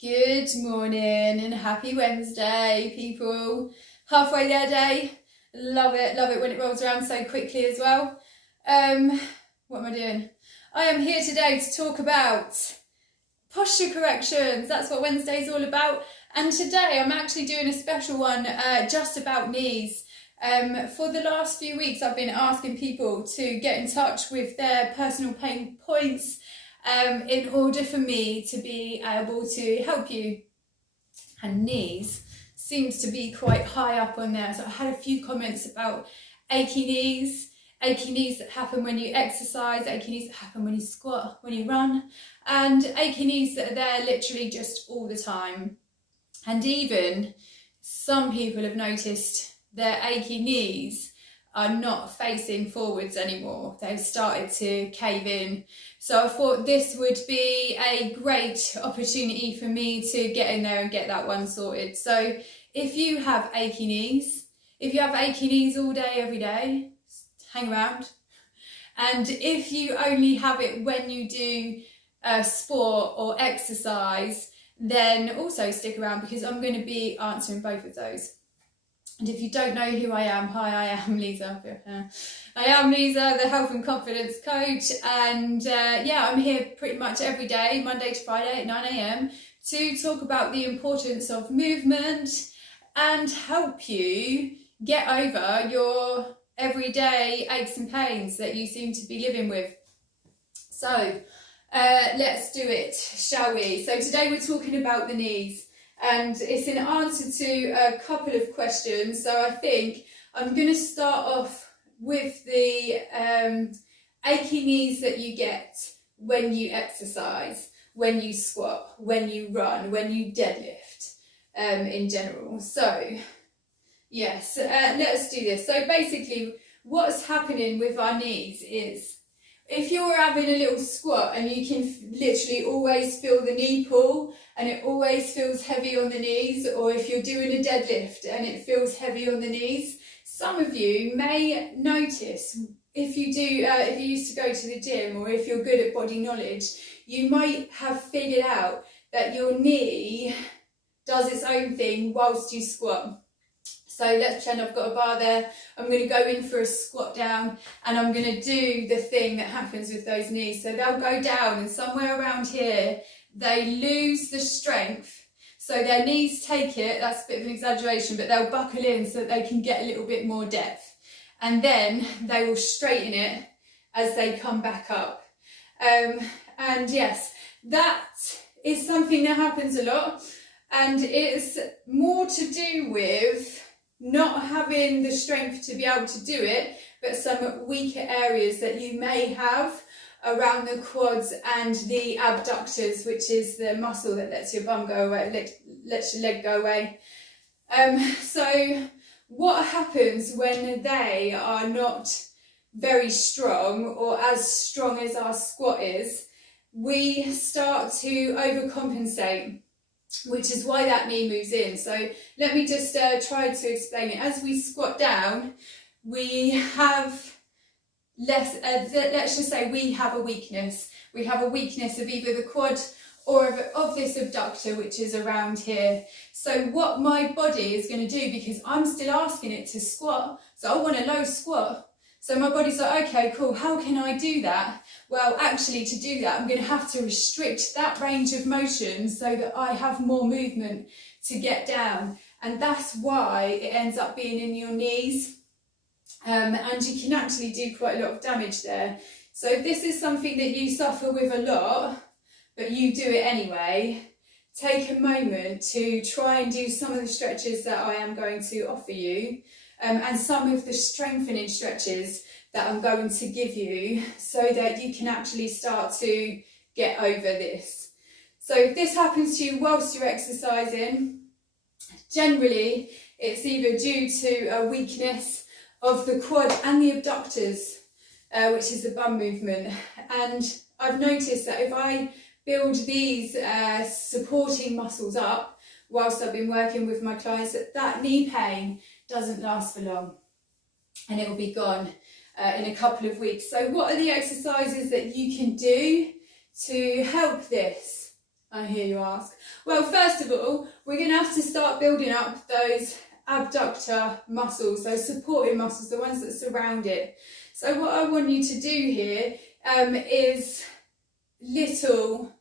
Good morning and happy Wednesday, people. Halfway there day. Love it when it rolls around so quickly as well. What am I doing? I am here today to talk about posture corrections. That's what Wednesday's all about. And today I'm actually doing a special one just about knees. For the last few weeks I've been asking people to get in touch with their personal pain points in order for me to be able to help you. And knees seems to be quite high up on there. So I had a few comments about achy knees that happen when you exercise, achy knees that happen when you squat, when you run, and achy knees that are there literally just all the time. And even some people have noticed their achy knees are not facing forwards anymore. They've started to cave in. So I thought this would be a great opportunity for me to get in there and get that one sorted. So if you have achy knees, all day, every day, hang around. And if you only have it when you do sport or exercise, then also stick around because I'm going to be answering both of those. And if you don't know who I am, hi, I am Lisa. I am Lisa, the Health and Confidence Coach. And I'm here pretty much every day, Monday to Friday at 9 a.m. to talk about the importance of movement and help you get over your everyday aches and pains that you seem to be living with. So let's do it, shall we? So today we're talking about the knees. And it's in answer to a couple of questions. So I think I'm going to start off with the achy knees that you get when you exercise, when you squat, when you run, when you deadlift in general. So yes, let's do this. So basically what's happening with our knees is if you're having a little squat and you can literally always feel the knee pull and it always feels heavy on the knees, or if you're doing a deadlift and it feels heavy on the knees, some of you may notice if you used to go to the gym or if you're good at body knowledge, you might have figured out that your knee does its own thing whilst you squat. So let's pretend I've got a bar there. I'm going to go in for a squat down and I'm going to do the thing that happens with those knees. So they'll go down and somewhere around here, they lose the strength. So their knees take it, that's a bit of an exaggeration, but they'll buckle in so that they can get a little bit more depth. And then they will straighten it as they come back up. And yes, that is something that happens a lot. And it's more to do with not having the strength to be able to do it, but some weaker areas that you may have around the quads and the abductors, which is the muscle that lets your bum go away, lets your leg go away. So what happens when they are not very strong or as strong as our squat is? We start to overcompensate, which is why that knee moves in. So let me just try to explain it. As we squat down, we have less, let's just say we have a weakness. We have a weakness of either the quad or of this abductor, which is around here. So what my body is going to do, because I'm still asking it to squat, so I want a low squat. So my body's like, okay, cool, how can I do that? Well, actually to do that, I'm going to have to restrict that range of motion so that I have more movement to get down. And that's why it ends up being in your knees. And you can actually do quite a lot of damage there. So if this is something that you suffer with a lot, but you do it anyway, take a moment to try and do some of the stretches that I am going to offer you. And some of the strengthening stretches that I'm going to give you so that you can actually start to get over this. So if this happens to you whilst you're exercising, generally it's either due to a weakness of the quad and the abductors, which is the bum movement. And I've noticed that if I build these supporting muscles up whilst I've been working with my clients, that knee pain doesn't last for long and it will be gone in a couple of weeks. So what are the exercises that you can do to help this? I hear you ask. Well, first of all, we're going to have to start building up those abductor muscles, those supporting muscles, the ones that surround it. So what I want you to do here is little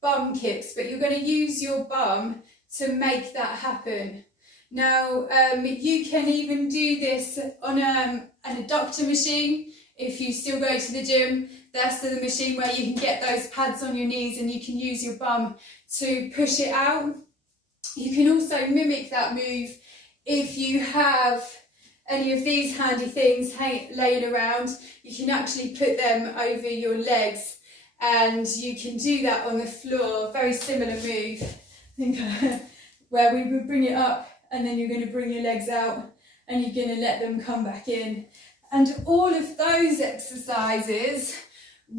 bum kicks, but you're going to use your bum to make that happen. Now, you can even do this on an adductor machine. If you still go to the gym, that's the machine where you can get those pads on your knees and you can use your bum to push it out. You can also mimic that move if you have any of these handy things laying around. You can actually put them over your legs and you can do that on the floor. Very similar move, I think, where we would bring it up and then you're going to bring your legs out and you're going to let them come back in. And all of those exercises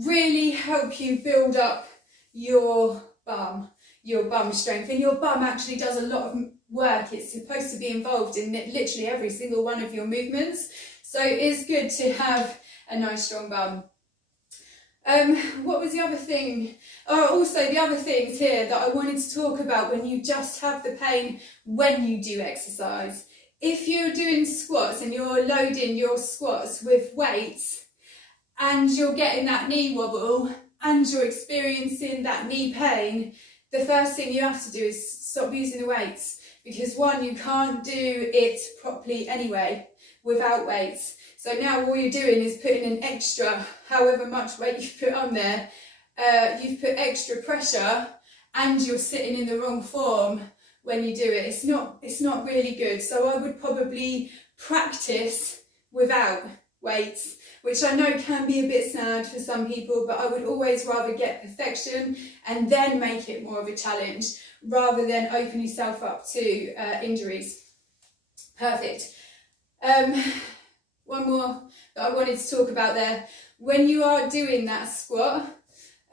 really help you build up your bum strength. And your bum actually does a lot of work. It's supposed to be involved in literally every single one of your movements. So it's good to have a nice strong bum. What was the other thing? Oh, also the other things here that I wanted to talk about when you just have the pain when you do exercise. If you're doing squats and you're loading your squats with weights and you're getting that knee wobble and you're experiencing that knee pain, the first thing you have to do is stop using the weights, because one, you can't do it properly anyway without weights. So now all you're doing is putting an extra, however much weight you've put on there, you've put extra pressure and you're sitting in the wrong form when you do it. It's not really good. So I would probably practice without weights, which I know can be a bit sad for some people, but I would always rather get perfection and then make it more of a challenge rather than open yourself up to injuries. Perfect. One more that I wanted to talk about there. When you are doing that squat,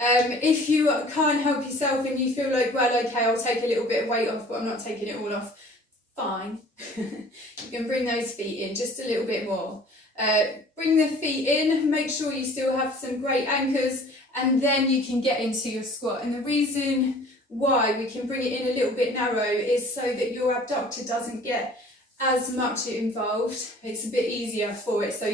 if you can't help yourself and you feel like, well, okay, I'll take a little bit of weight off, but I'm not taking it all off, fine. You can bring those feet in just a little bit more. Bring the feet in, make sure you still have some great anchors, and then you can get into your squat. And the reason why we can bring it in a little bit narrow is so that your abductor doesn't get as much involved. It's a bit easier for it, so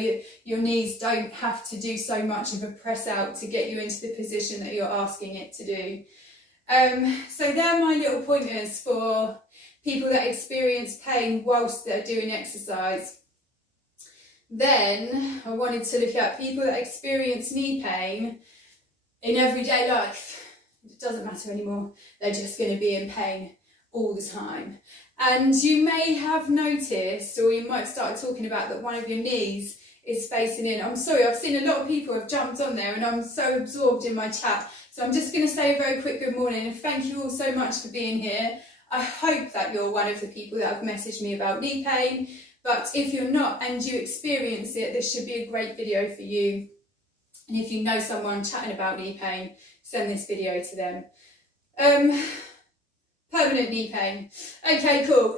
your knees don't have to do so much of a press out to get you into the position that you're asking it to do. So they're my little pointers for people that experience pain whilst they're doing exercise. Then I wanted to look at people that experience knee pain in everyday life. It doesn't matter anymore, they're just going to be in pain all the time. And you may have noticed, or you might start talking about, that one of your knees is facing in. I'm sorry, I've seen a lot of people have jumped on there and I'm so absorbed in my chat. So I'm just going to say a very quick good morning and thank you all so much for being here. I hope that you're one of the people that have messaged me about knee pain, but if you're not and you experience it, this should be a great video for you. And if you know someone chatting about knee pain, send this video to them. Permanent knee pain. Okay, cool.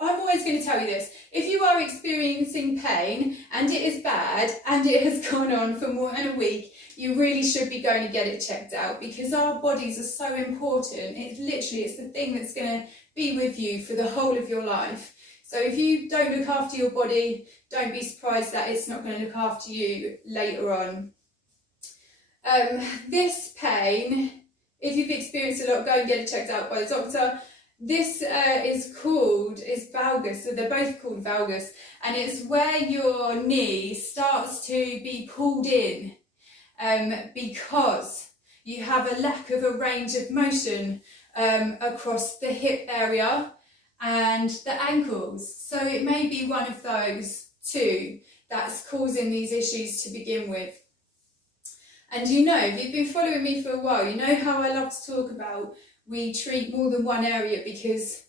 I'm always going to tell you this. If you are experiencing pain and it is bad and it has gone on for more than a week, you really should be going to get it checked out, because our bodies are so important. It's the thing that's going to be with you for the whole of your life. So if you don't look after your body, don't be surprised that it's not going to look after you later on. This pain, if you've experienced a lot, go and get it checked out by the doctor. This is valgus, so they're both called valgus, and it's where your knee starts to be pulled in because you have a lack of a range of motion across the hip area and the ankles. So it may be one of those two that's causing these issues to begin with. And you know, if you've been following me for a while, you know how I love to talk about we treat more than one area, because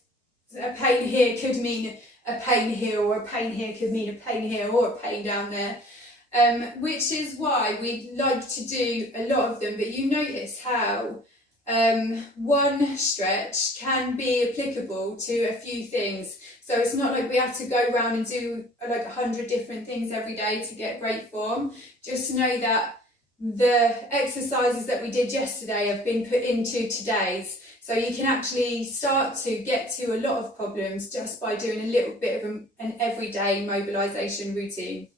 a pain here could mean a pain here, or a pain here could mean a pain here, or a pain down there. Which is why we like to do a lot of them, but you notice how one stretch can be applicable to a few things. So it's not like we have to go around and do like 100 different things every day to get great form. Just know that the exercises that we did yesterday have been put into today's. So you can actually start to get to a lot of problems just by doing a little bit of an everyday mobilisation routine.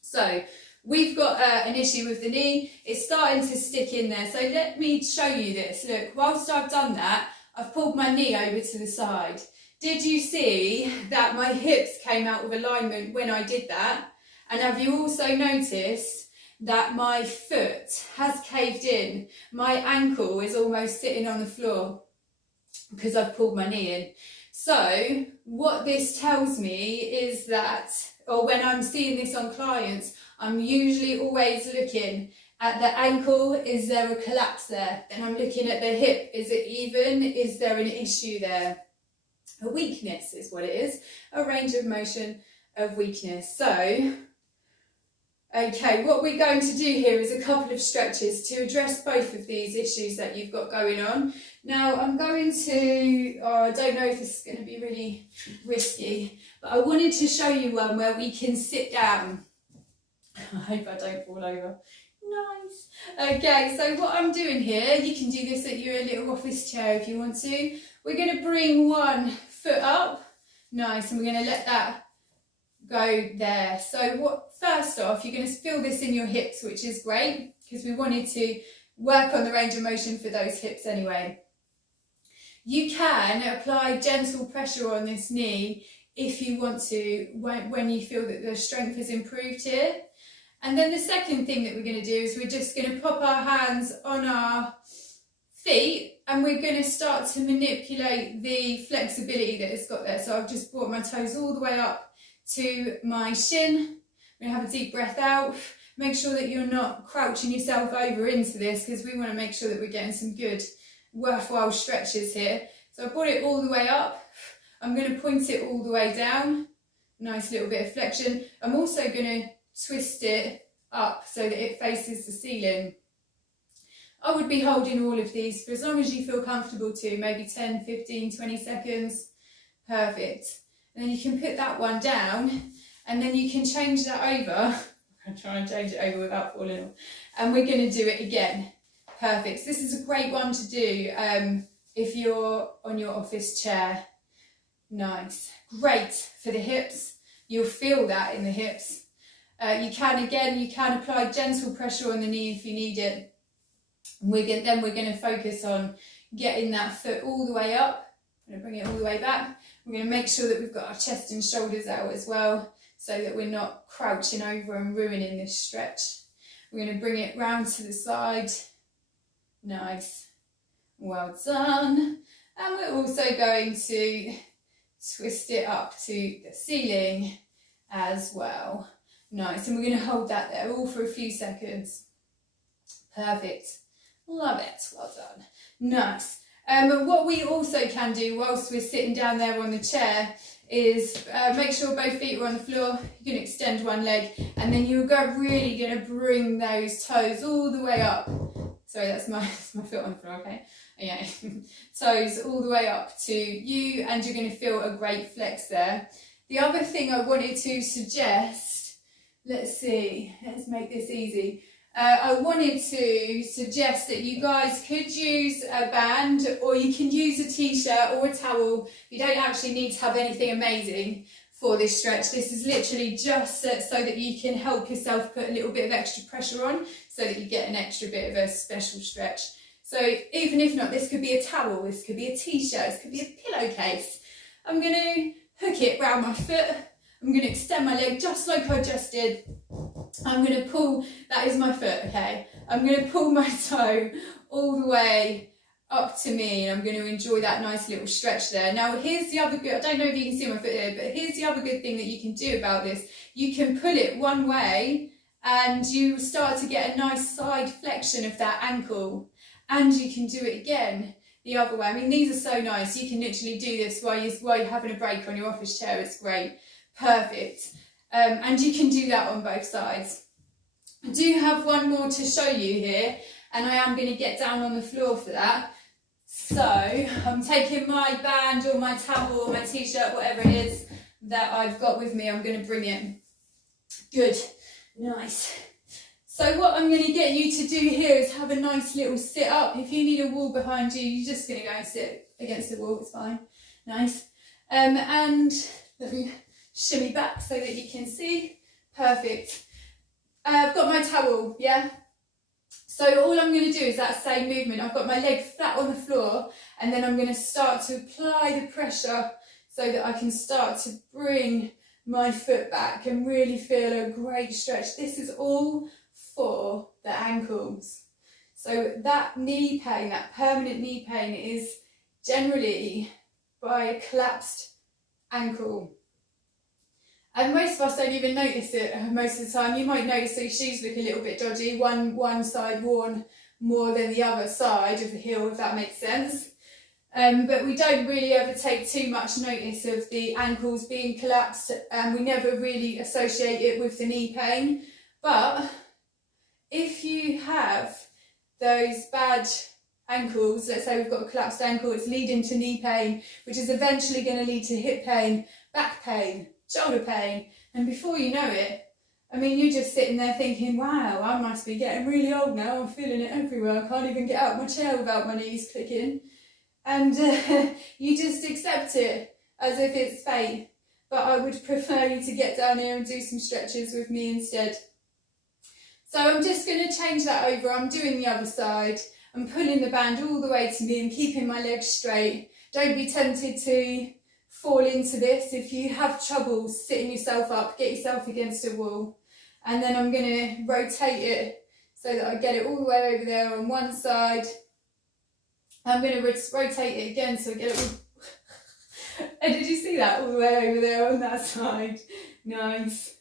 So we've got an issue with the knee. It's starting to stick in there. So let me show you this. Look, whilst I've done that, I've pulled my knee over to the side. Did you see that my hips came out of alignment when I did that? And have you also noticed that my foot has caved in? My ankle is almost sitting on the floor because I've pulled my knee in. So what this tells me is that, or when I'm seeing this on clients, I'm usually always looking at the ankle. Is there a collapse there? And I'm looking at the hip. Is it even? Is there an issue there? A weakness is what it is. A range of motion of weakness. So, okay, what we're going to do here is a couple of stretches to address both of these issues that you've got going on. Now, I'm going to, I don't know if this is going to be really risky, but I wanted to show you one where we can sit down. I hope I don't fall over. Nice. Okay, so what I'm doing here, you can do this at your little office chair if you want to. We're going to bring one foot up. Nice, and we're going to let that go there. So first off, you're going to feel this in your hips, which is great because we wanted to work on the range of motion for those hips anyway. You can apply gentle pressure on this knee if you want to, when you feel that the strength has improved here. And then the second thing that we're going to do is we're just going to pop our hands on our feet and we're going to start to manipulate the flexibility that it's got there. So I've just brought my toes all the way up to my shin. I'm going to have a deep breath out. Make sure that you're not crouching yourself over into this because we want to make sure that we're getting some good worthwhile stretches here. So I brought it all the way up. I'm going to point it all the way down. Nice little bit of flexion. I'm also going to twist it up so that it faces the ceiling. I would be holding all of these for as long as you feel comfortable to, maybe 10, 15, 20 seconds. Perfect. And then you can put that one down and then you can change that over. I'll try and change it over without falling off. And we're going to do it again. Perfect. So this is a great one to do if you're on your office chair. Nice. Great for the hips. You'll feel that in the hips. You can apply gentle pressure on the knee if you need it. Then we're going to focus on getting that foot all the way up. I'm going to bring it all the way back. We're going to make sure that we've got our chest and shoulders out as well so that we're not crouching over and ruining this stretch. We're going to bring it round to the side. Nice. Well done. And we're also going to twist it up to the ceiling as well. Nice, and we're going to hold that there all for a few seconds. Perfect. Love it. Well done. Nice. What we also can do whilst we're sitting down there on the chair is make sure both feet are on the floor. You can extend one leg and then you're really going to bring those toes all the way up. Sorry, that's my foot on the floor, okay? Yeah. Toes all the way up to you and you're going to feel a great flex there. The other thing I wanted to suggest, let's make this easy. I wanted to suggest that you guys could use a band or you can use a t-shirt or a towel. You don't actually need to have anything amazing for this stretch. This is literally just so that you can help yourself put a little bit of extra pressure on so that you get an extra bit of a special stretch. So even if not, this could be a towel, this could be a t-shirt, this could be a pillowcase. I'm going to hook it round my foot. I'm going to extend my leg just like I just did. I'm going to pull, that is my foot, okay? I'm going to pull my toe all the way up to me and I'm going to enjoy that nice little stretch there. Now here's the other good, I don't know if you can see my foot here, but here's the other good thing that you can do about this. You can pull it one way and you start to get a nice side flexion of that ankle, and you can do it again the other way. I mean, these are so nice. You can literally do this while you're having a break on your office chair. It's great. Perfect. And you can do that on both sides. I do have one more to show you here, and I am going to get down on the floor for that. So I'm taking my band or my towel or my t-shirt, whatever it is that I've got with me, I'm going to bring it. Good. Nice. So what I'm going to get you to do here is have a nice little sit up. If you need a wall behind you, you're just going to go and sit against the wall, it's fine. Nice. And let me shimmy back so that you can see. Perfect. I've got my towel, yeah? So all I'm going to do is that same movement. I've got my leg flat on the floor, and then I'm going to start to apply the pressure so that I can start to bring my foot back and really feel a great stretch. This is all for the ankles. So that knee pain, that permanent knee pain, is generally by a collapsed ankle. And most of us don't even notice it most of the time. You might notice those shoes look a little bit dodgy, one side worn more than the other side of the heel, if that makes sense. But we don't really ever take too much notice of the ankles being collapsed, and we never really associate it with the knee pain. But if you have those bad ankles, let's say we've got a collapsed ankle, it's leading to knee pain, which is eventually going to lead to hip pain, back pain, shoulder pain, and before you know it, I mean, you're just sitting there thinking, wow, I must be getting really old now, I'm feeling it everywhere, I can't even get out of my chair without my knees clicking. And you just accept it as if it's fate. But I would prefer you to get down here and do some stretches with me instead. So I'm just going to change that over. I'm doing the other side. I'm pulling the band all the way to me and keeping my legs straight. Don't be tempted to fall into this. If you have trouble sitting yourself up, get yourself against a wall. And then I'm going to rotate it so that I get it all the way over there on one side. I'm going to rotate it again so I get it all... And did you see that all the way over there on that side? Nice.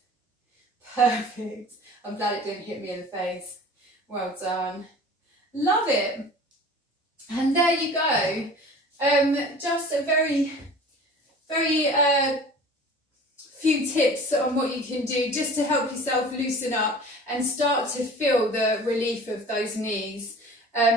Perfect. I'm glad it didn't hit me in the face. Well done. Love it. And there you go. Just a very few tips on what you can do just to help yourself loosen up and start to feel the relief of those knees.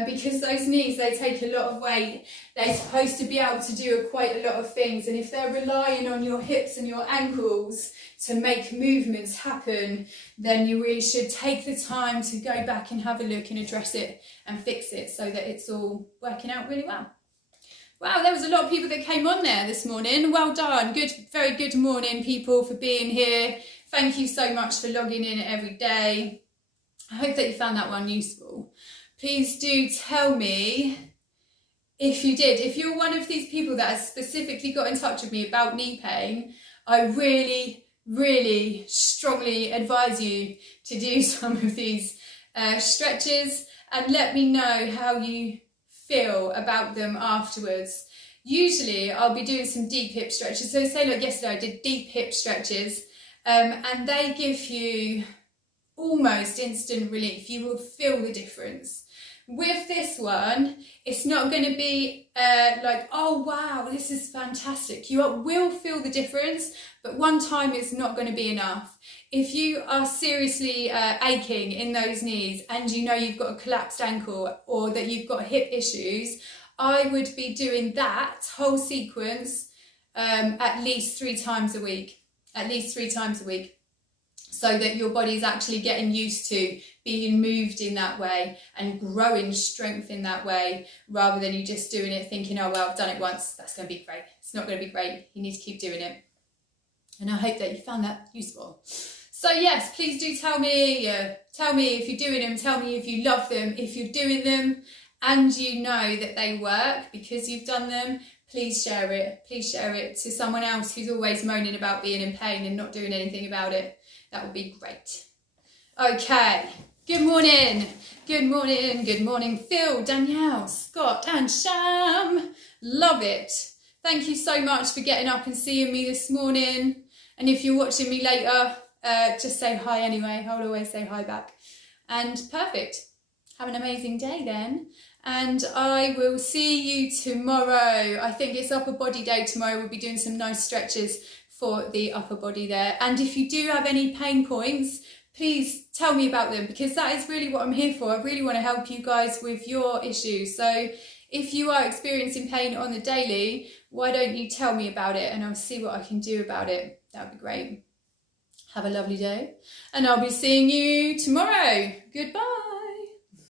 Because those knees, they take a lot of weight. They're supposed to be able to do quite a lot of things, and if they're relying on your hips and your ankles to make movements happen, then you really should take the time to go back and have a look and address it and fix it so that it's all working out really well. Wow, there was a lot of people that came on there this morning. Well done. Good, very good morning, people, for being here. Thank you so much for logging in every day. I hope that you found that one useful. Please do tell me if you did. If you're one of these people that has specifically got in touch with me about knee pain, I really strongly advise you to do some of these stretches and let me know how you feel about them afterwards. Usually I'll be doing some deep hip stretches. So say like yesterday I did deep hip stretches and they give you almost instant relief. You will feel the difference. With this one, it's not going to be like, oh wow, this is fantastic. You will feel the difference, but one time is not going to be enough. If you are seriously aching in those knees and you know you've got a collapsed ankle or that you've got hip issues, I would be doing that whole sequence at least 3 times a week. At least 3 times a week. So that your body's actually getting used to being moved in that way and growing strength in that way, rather than you just doing it thinking, oh well, I've done it once, that's going to be great. It's not going to be great. You need to keep doing it. And I hope that you found that useful. So yes, please do tell me if you're doing them, tell me if you love them, if you're doing them and you know that they work because you've done them. Please share it. Please share it to someone else who's always moaning about being in pain and not doing anything about it. That would be great. Okay, good morning. Good morning, good morning, Phil, Danielle, Scott and Sham. Love it. Thank you so much for getting up and seeing me this morning. And if you're watching me later, just say hi anyway. I'll always say hi back. And perfect. Have an amazing day then. And I will see you tomorrow. I think it's upper body day tomorrow. We'll be doing some nice stretches for the upper body there. And if you do have any pain points, please tell me about them, because that is really what I'm here for. I really want to help you guys with your issues. So if you are experiencing pain on the daily, why don't you tell me about it and I'll see what I can do about it. That would be great. Have a lovely day, and I'll be seeing you tomorrow. Goodbye.